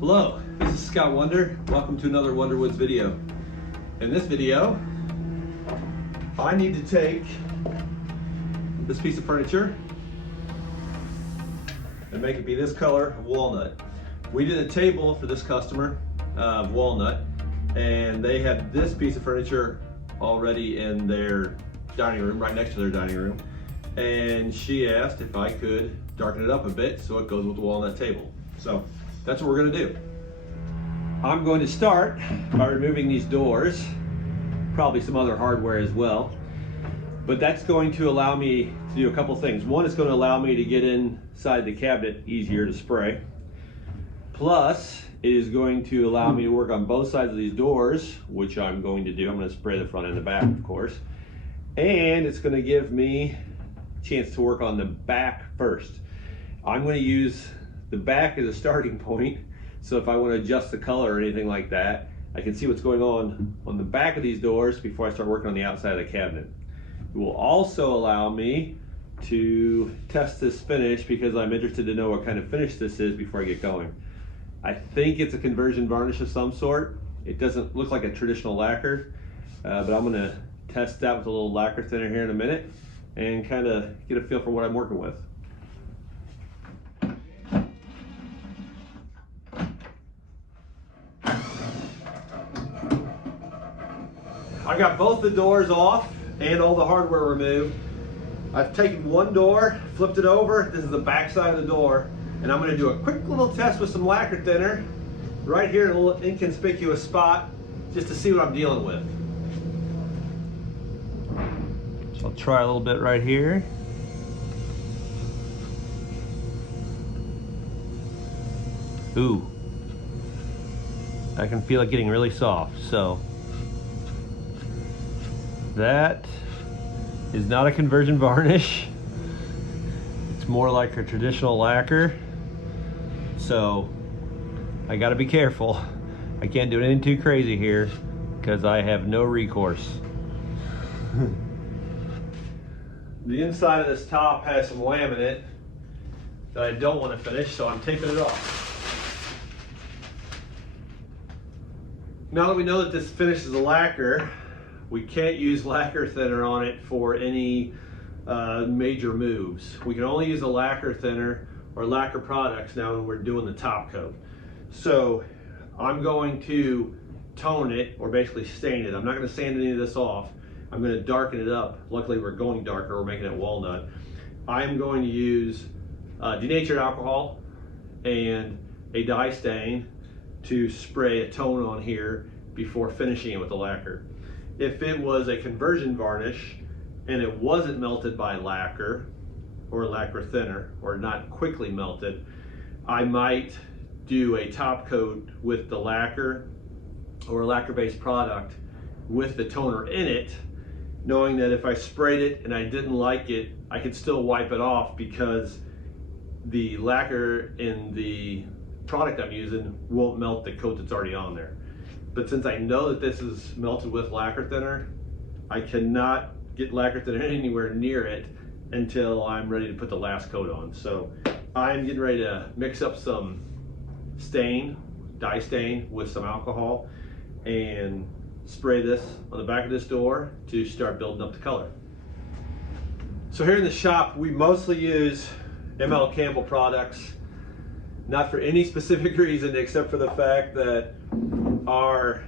Hello, this is Scott Wonder. Welcome to another Wonderwoods video. In this video, I need to take this piece of furniture and make it be this color of walnut. We did a table for this customer of walnut, and they had this piece of furniture already in their dining room, right next to their dining room. And she asked if I could darken it up a bit so it goes with the walnut table. So that's what we're gonna do. I'm going to start by removing these doors, probably some other hardware as well. But that's going to allow me to do a couple things. One, it's going to allow me to get inside the cabinet easier to spray. Plus, it is going to allow me to work on both sides of these doors, which I'm going to do. I'm going to spray the front and the back, of course. And it's going to give me a chance to work on the back first. I'm going to use the back as a starting point. So if I want to adjust the color or anything like that, I can see what's going on the back of these doors before I start working on the outside of the cabinet. It will also allow me to test this finish because I'm interested to know what kind of finish this is before I get going. I think it's a conversion varnish of some sort. It doesn't look like a traditional lacquer, but I'm going to test that with a little lacquer thinner here in a minute and kind of get a feel for what I'm working with. I got both the doors off and all the hardware removed. I've taken one door, flipped it over. This is the back side of the door. And I'm going to do a quick little test with some lacquer thinner right here in a little inconspicuous spot just to see what I'm dealing with. So I'll try a little bit right here. Ooh, I can feel it getting really soft. So that is not a conversion varnish. It's more like a traditional lacquer. So I gotta be careful. I can't do anything too crazy here because I have no recourse. The inside of this top has some laminate that I don't want to finish, so I'm taping it off. Now that we know that this finish is a lacquer, we can't use lacquer thinner on it for any major moves. We can only use a lacquer thinner or lacquer products now when we're doing the top coat. So I'm going to tone it, or basically stain it. I'm not going to sand any of this off. I'm going to darken it up. Luckily we're going darker, we're making it walnut. I'm going to use denatured alcohol and a dye stain to spray a tone on here before finishing it with the lacquer. If it was a conversion varnish and it wasn't melted by lacquer or lacquer thinner, or not quickly melted, I might do a top coat with the lacquer or a lacquer-based product with the toner in it, knowing that if I sprayed it and I didn't like it, I could still wipe it off because the lacquer in the product I'm using won't melt the coat that's already on there. But since I know that this is melted with lacquer thinner, I cannot get lacquer thinner anywhere near it until I'm ready to put the last coat on. So I'm getting ready to mix up some stain, dye stain, with some alcohol and spray this on the back of this door to start building up the color. So here in the shop, we mostly use Campbell products, not for any specific reason except for the fact that our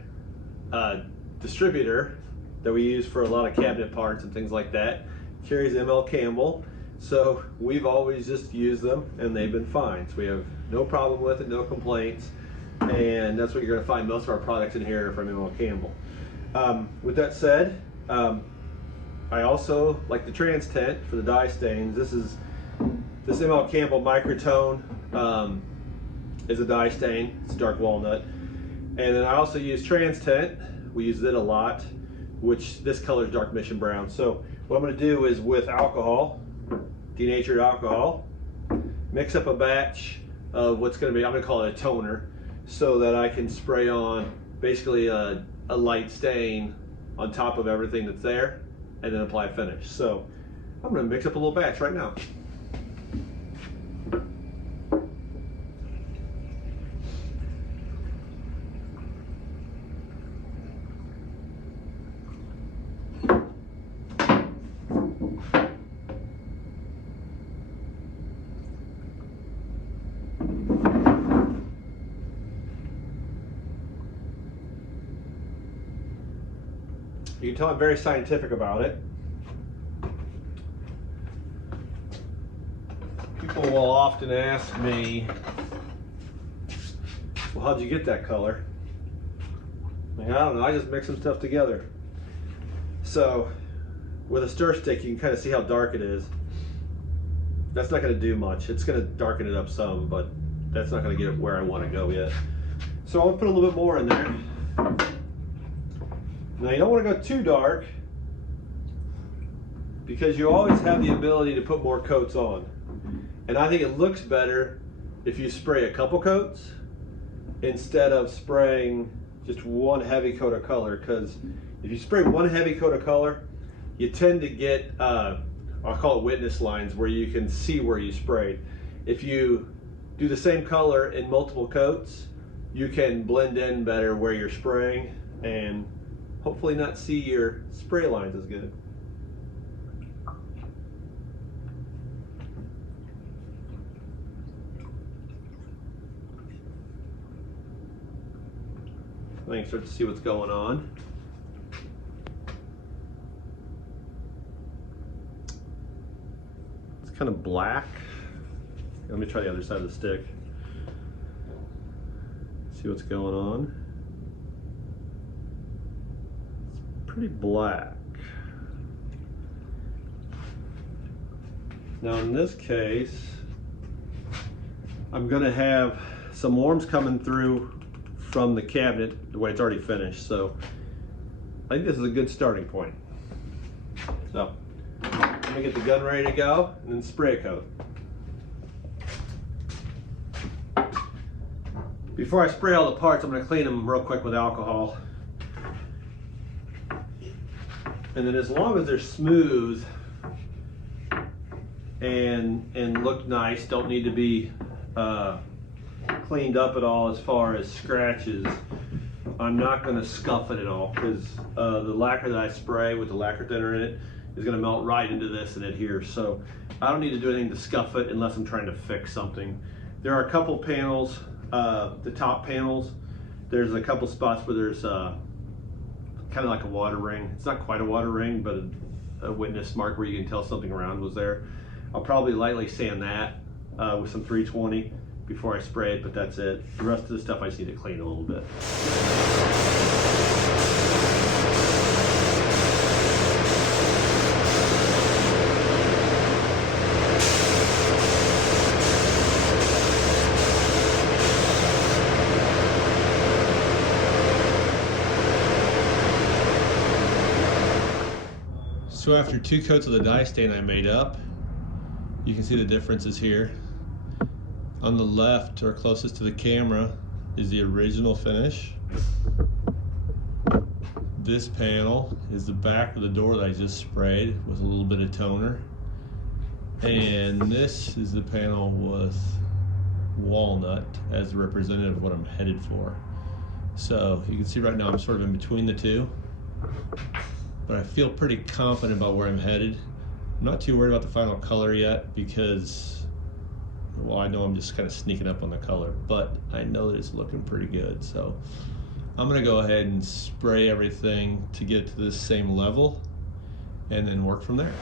distributor that we use for a lot of cabinet parts and things like that carries Campbell, so we've always just used them and they've been fine. So we have no problem with it, no complaints, and that's what you're going to find most of our products in here from Campbell. With that said, I also like the TransTint for the dye stains. This Campbell Microton is a dye stain. It's dark walnut. And then I also use TransTint. We use it a lot, which this color is dark mission brown. So what I'm going to do is with alcohol, denatured alcohol, mix up a batch of what's going to be, I'm going to call it a toner, so that I can spray on basically a light stain on top of everything that's there and then apply a finish. So I'm going to mix up a little batch right now. You can tell I'm very scientific about it. People will often ask me, well, how'd you get that color? I don't know, I just mix some stuff together. So with a stir stick, you can kind of see how dark it is. That's not going to do much. It's going to darken it up some, but that's not going to get it where I want to go yet. So I'm going to put a little bit more in there. Now you don't want to go too dark, because you always have the ability to put more coats on. And I think it looks better if you spray a couple coats instead of spraying just one heavy coat of color, because if you spray one heavy coat of color, you tend to get, I'll call it witness lines, where you can see where you sprayed. If you do the same color in multiple coats, you can blend in better where you're spraying and hopefully not see your spray lines as good. I can start to see what's going on. It's kind of black. Let me try the other side of the stick. See what's going on. It's pretty black. Now in this case, I'm going to have some worms coming through from the cabinet the way it's already finished. So I think this is a good starting point. So let me get the gun ready to go and then spray a coat. Before I spray all the parts, I'm going to clean them real quick with alcohol. And then as long as they're smooth and look nice, don't need to be cleaned up at all as far as scratches, I'm not going to scuff it at all, because the lacquer that I spray with the lacquer thinner in it is going to melt right into this and adhere. So I don't need to do anything to scuff it unless I'm trying to fix something. There are a couple panels, the top panels, there's a couple spots where there's kind of like a water ring. It's not quite a water ring, but a witness mark where you can tell something around was there. I'll probably lightly sand that with some 320 before I spray it, but that's it. The rest of the stuff I just need to clean a little bit. So after 2 coats of the dye stain I made up, you can see the differences here. On the left, or closest to the camera, is the original finish. This panel is the back of the door that I just sprayed with a little bit of toner. And this is the panel with Walnut as the representative of what I'm headed for. So you can see right now I'm sort of in between the two, but I feel pretty confident about where I'm headed. I'm not too worried about the final color yet, because well, I know I'm just kind of sneaking up on the color, but I know that it's looking pretty good. So I'm gonna go ahead and spray everything to get to this same level and then work from there.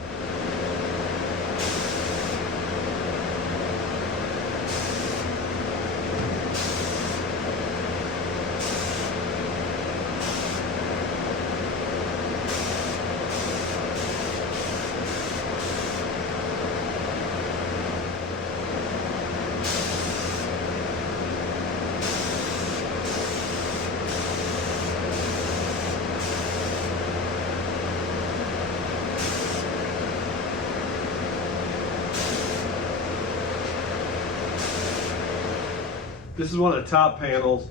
This is one of the top panels,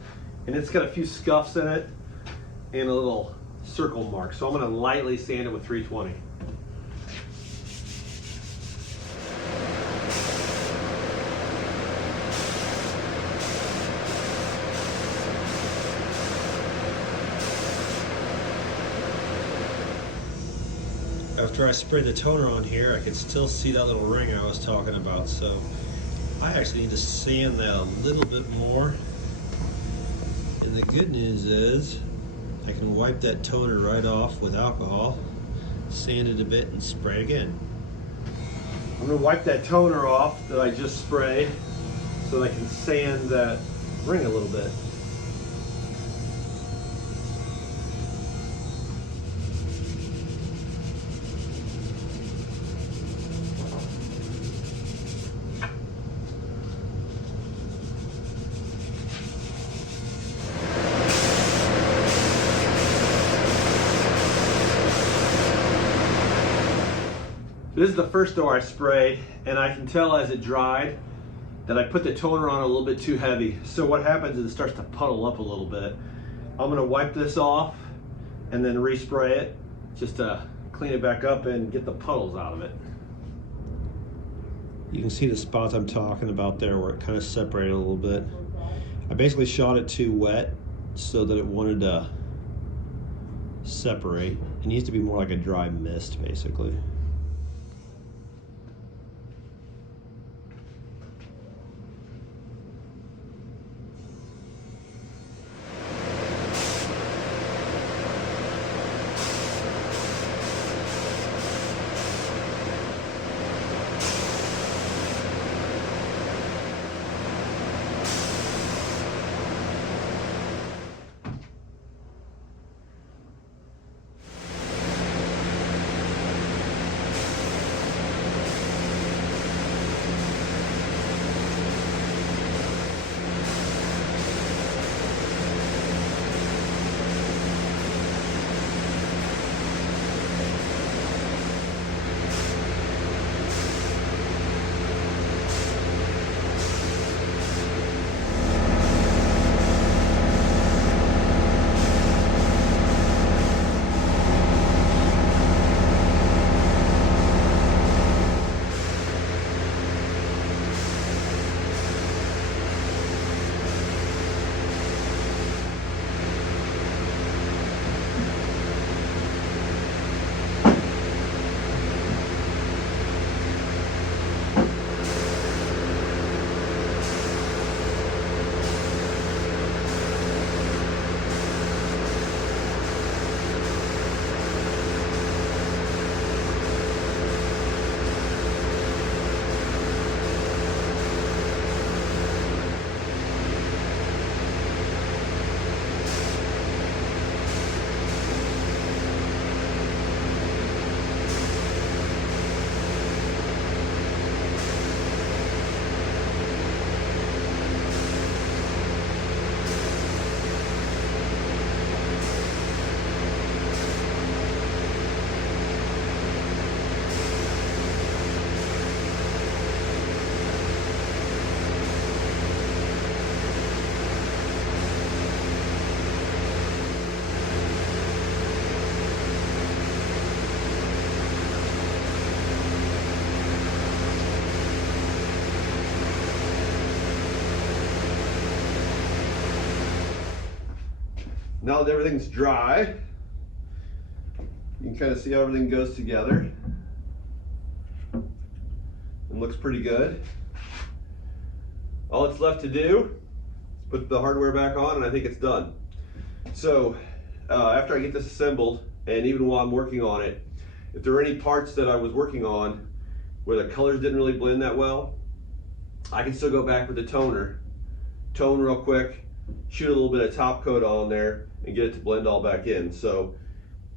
and it's got a few scuffs in it and a little circle mark. So I'm going to lightly sand it with 320. After I sprayed the toner on here, I could still see that little ring I was talking about. So I actually need to sand that a little bit more. And the good news is I can wipe that toner right off with alcohol, sand it a bit, and spray again. I'm going to wipe that toner off that I just sprayed so I can sand that ring a little bit. This is the first door I sprayed, and I can tell as it dried that I put the toner on a little bit too heavy. So what happens is it starts to puddle up a little bit. I'm gonna wipe this off and then respray it just to clean it back up and get the puddles out of it. You can see the spots I'm talking about there where it kind of separated a little bit. I basically shot it too wet so that it wanted to separate. It needs to be more like a dry mist, basically. Now that everything's dry, you can kind of see how everything goes together. It looks pretty good. All it's left to do is put the hardware back on, and I think it's done. So after I get this assembled, and even while I'm working on it, if there are any parts that I was working on where the colors didn't really blend that well, I can still go back with the toner, tone real quick, shoot a little bit of top coat on there, and get it to blend all back in. So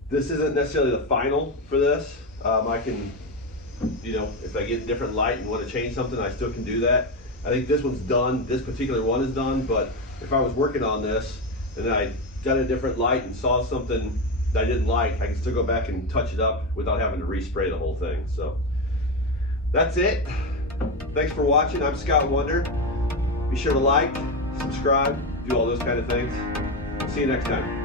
this isn't necessarily the final for this. I can, you know, if I get different light and want to change something, I still can do that. I think this one's done, this particular one is done, but if I was working on this and then I got a different light and saw something that I didn't like, I can still go back and touch it up without having to respray the whole thing. So that's it. Thanks for watching. I'm Scott Wonder. Be sure to like, subscribe, do all those kind of things. See you next time.